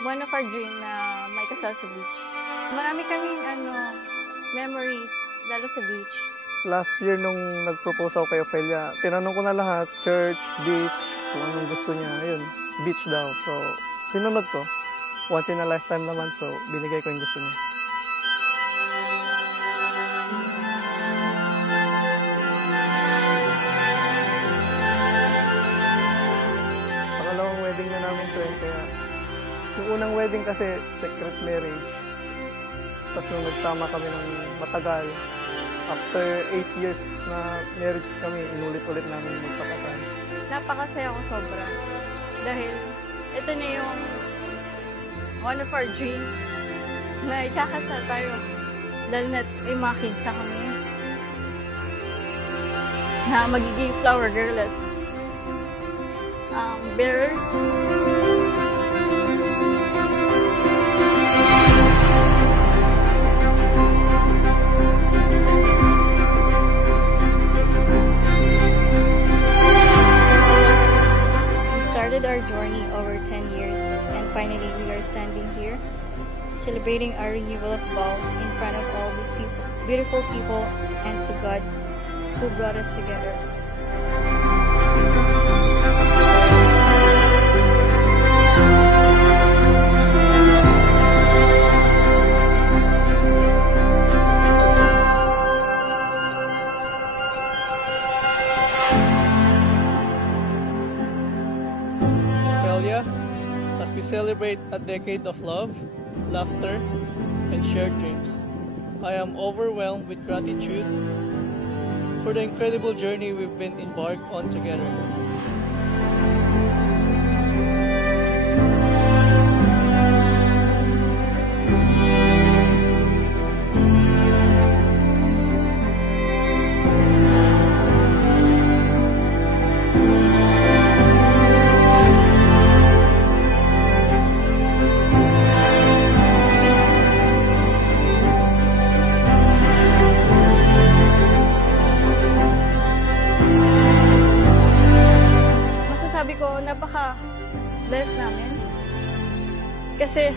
one of our dream na may kasal sa beach. Marami kaming memories, lalo sa beach. Last year nung nag-propose ako kay Ophelia, tinanong ko na lahat, church, beach, kung anong gusto niya. Ayun, beach daw. So, sinunod ko. Once in a lifetime naman, so binigay ko yung gusto niya. Pangalawang wedding na namin to kaya yung unang wedding kasi secret marriage. Tapos nung nagsama kami ng matagal, after 8 years na marriage kami, inulit-ulit namin magpakasal. Napakasaya ko sobra. Dahil ito na yung one of our dreams na ikakasal tayo. Dahil na may mga kids na kami. Na magiging flower girl at bearers. Our journey over 10 years, and finally we are standing here celebrating our renewal of vow in front of all these people, beautiful people, and to God who brought us together. As we celebrate a decade of love, laughter, and shared dreams, I am overwhelmed with gratitude for the incredible journey we've been embarked on together. Napaka-blessed namin. Kasi,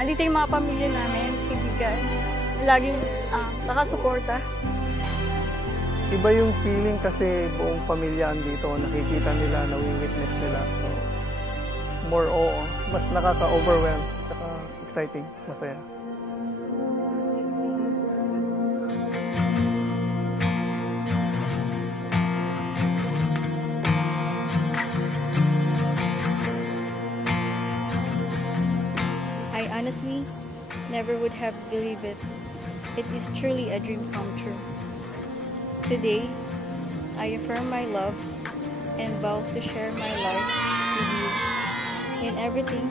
andito yung mga pamilya namin, kaibigan, laging nakasuporta. Iba yung feeling kasi buong pamilya andito, nakikita nila, nawi-witness nila. So, more mas nakaka-overwhelm, saka exciting, masaya. Honestly, never would have believed it. It is truly a dream come true. Today, I affirm my love and vow to share my life with you in everything,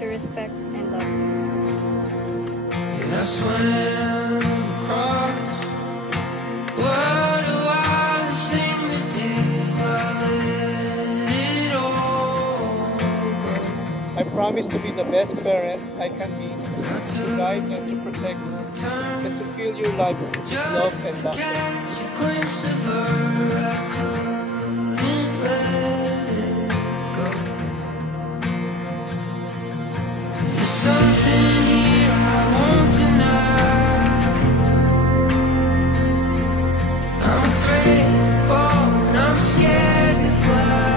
to respect and love you. I swam across what a wild thing to do. I let it all go. I promise to be the best parent I can be, to guide and to protect, and to fill your lives with love and laughter. Catch a glimpse of her, I couldn't let it go. There's something here I won't deny. I'm afraid to fall and I'm scared to fly.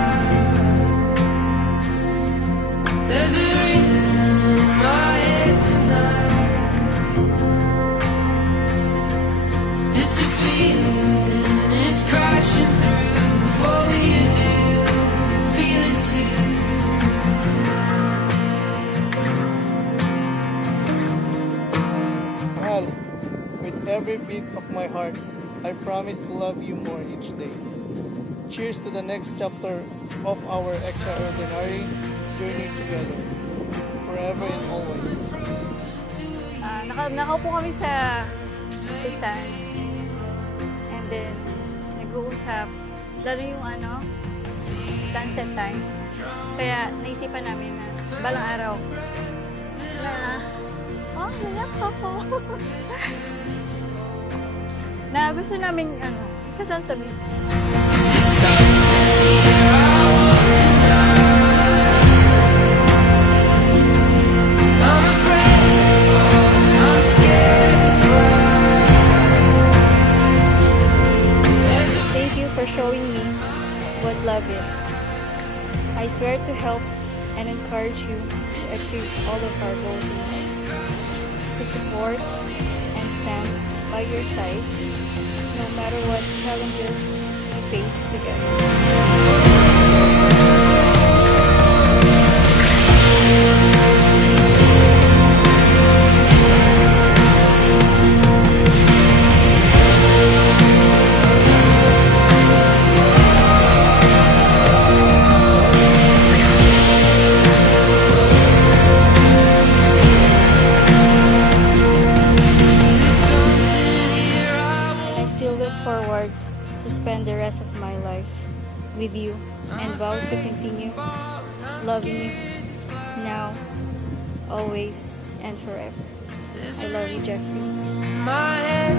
There's a ringing in my head tonight. It's a feeling and it's crashing through. If only you do feel it too. Mahal, with every beat of my heart, I promise to love you more each day. Cheers to the next chapter of our extraordinary journey together, forever and always. Nakaupo kami sa isan, and then nag-uusap, lalo yung sunset time. Kaya naisipan namin na balang araw na nayak ako. Na gusto namin kasal sa beach. what love is. I swear to help and encourage you to achieve all of our goals in life, to support and stand by your side no matter what challenges we face together. I still look forward to spend the rest of my life with you and vow to continue loving you now, always, and forever. I love you, Jeffrey. My head